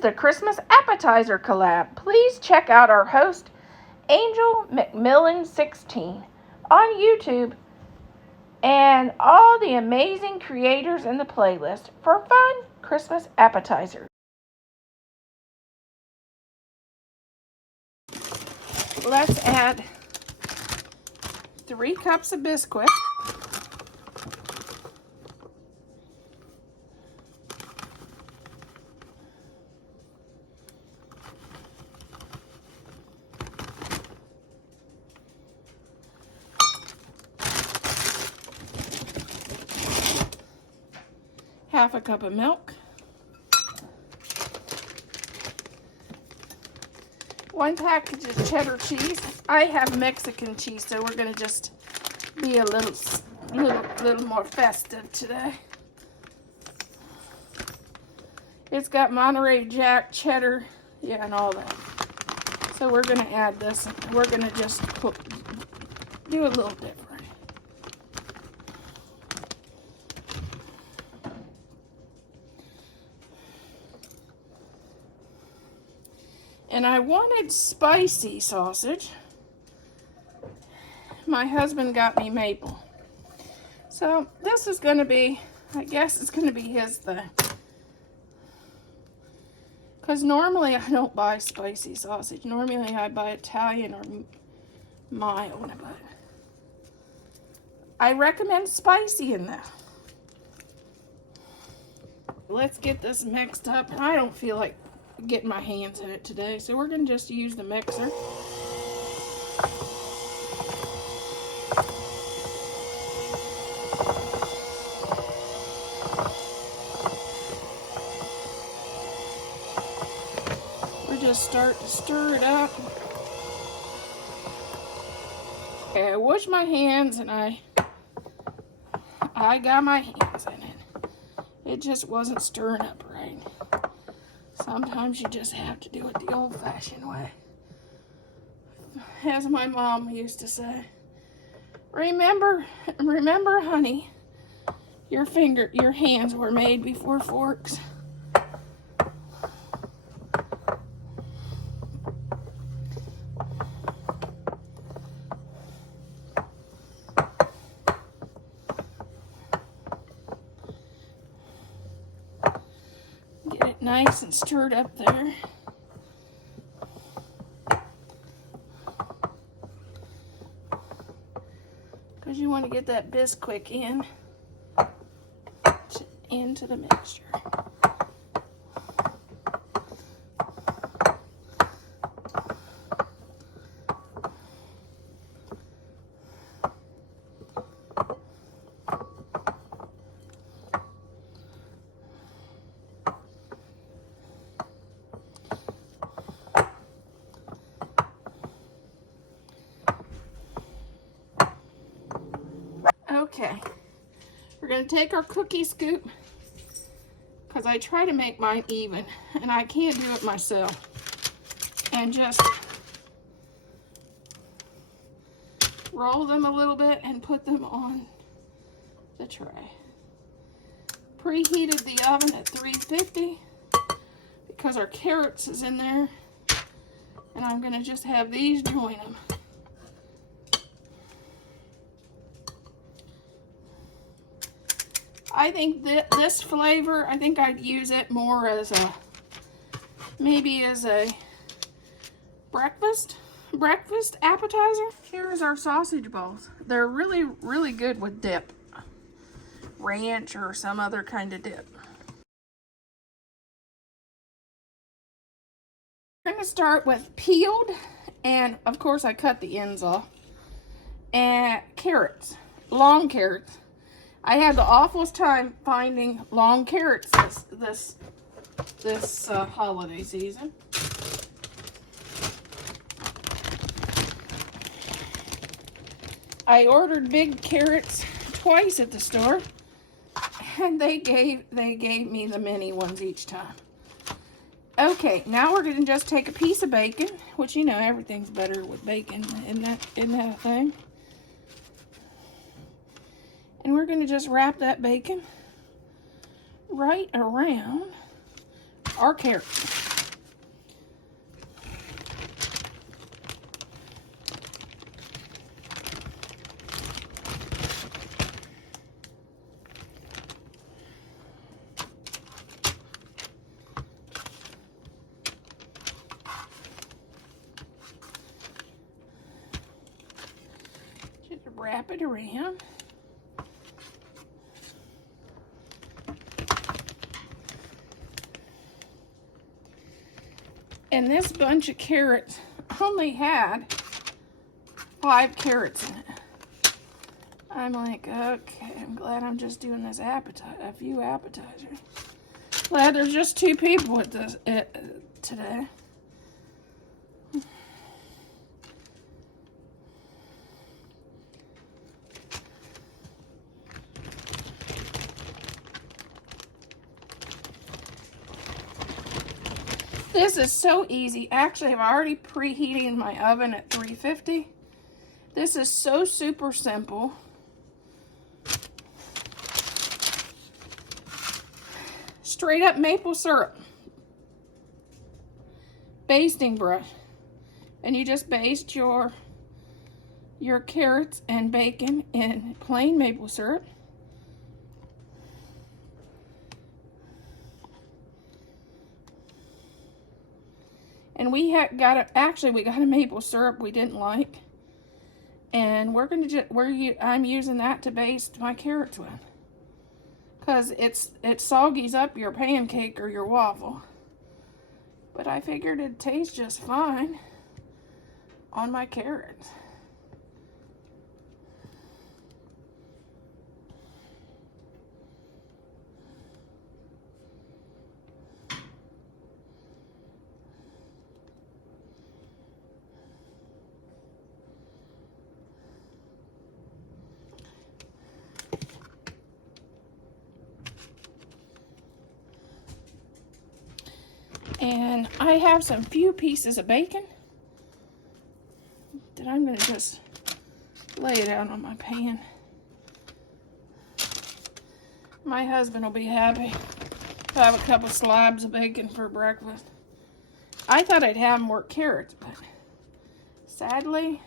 is the Christmas Appetizer collab. Please check out our host, Angel McMillan16, on YouTube, and all the amazing creators in the playlist for fun Christmas appetizers. Let's add 3 cups of Bisquick. Half a cup of milk. 1 package of cheddar cheese. I have Mexican cheese, so we're gonna just be a little more festive today. It's got Monterey Jack, cheddar, yeah, and all that. So we're gonna add this. We're gonna just do a little different. And I wanted spicy sausage. My husband got me maple. So this is going to be, I guess it's going to be his thing. Because normally I don't buy spicy sausage. Normally I buy Italian or mild. But I recommend spicy in that. Let's get this mixed up. I don't feel like getting my hands in it today, so we're going to just use the mixer. We're just start to stir it up. Okay, I washed my hands and I got my hands in it. It just wasn't stirring up right. Sometimes you just have to do it the old-fashioned way. As my mom used to say, remember, honey, your hands were made before forks. Nice and stirred up there. Because you want to get that Bisquick into the mixture. Okay, we're going to take our cookie scoop, because I try to make mine even, and I can't do it myself, and just roll them a little bit and put them on the tray. Preheated the oven at 350 because our carrots is in there, and I'm going to just have these join them. I think that this flavor, I think I'd use it more as maybe as a breakfast appetizer. Here's our sausage balls. They're really, really good with dip. Ranch or some other kind of dip. I'm going to start with peeled, and of course I cut the ends off, and carrots, long carrots. I had the awfulest time finding long carrots this holiday season. I ordered big carrots twice at the store, and they gave me the mini ones each time. Okay, now we're gonna just take a piece of bacon, which you know everything's better with bacon in that thing. And we're going to just wrap that bacon right around our carrots. wrap it around. And this bunch of carrots only had 5 carrots in it. I'm like, okay, I'm glad I'm just doing this a few appetizers. Glad there's just 2 people at this today. This is so easy. Actually, I've already preheating my oven at 350. This is so super simple. Straight up maple syrup. Basting brush. And you just baste your carrots and bacon in plain maple syrup. And we got a maple syrup we didn't like, and I'm using that to baste my carrots with, cause it soggies up your pancake or your waffle. But I figured it'd taste just fine on my carrots. And I have some few pieces of bacon that I'm going to just lay it out on my pan. My husband will be happy to have a couple slabs of bacon for breakfast. I thought I'd have more carrots, but sadly,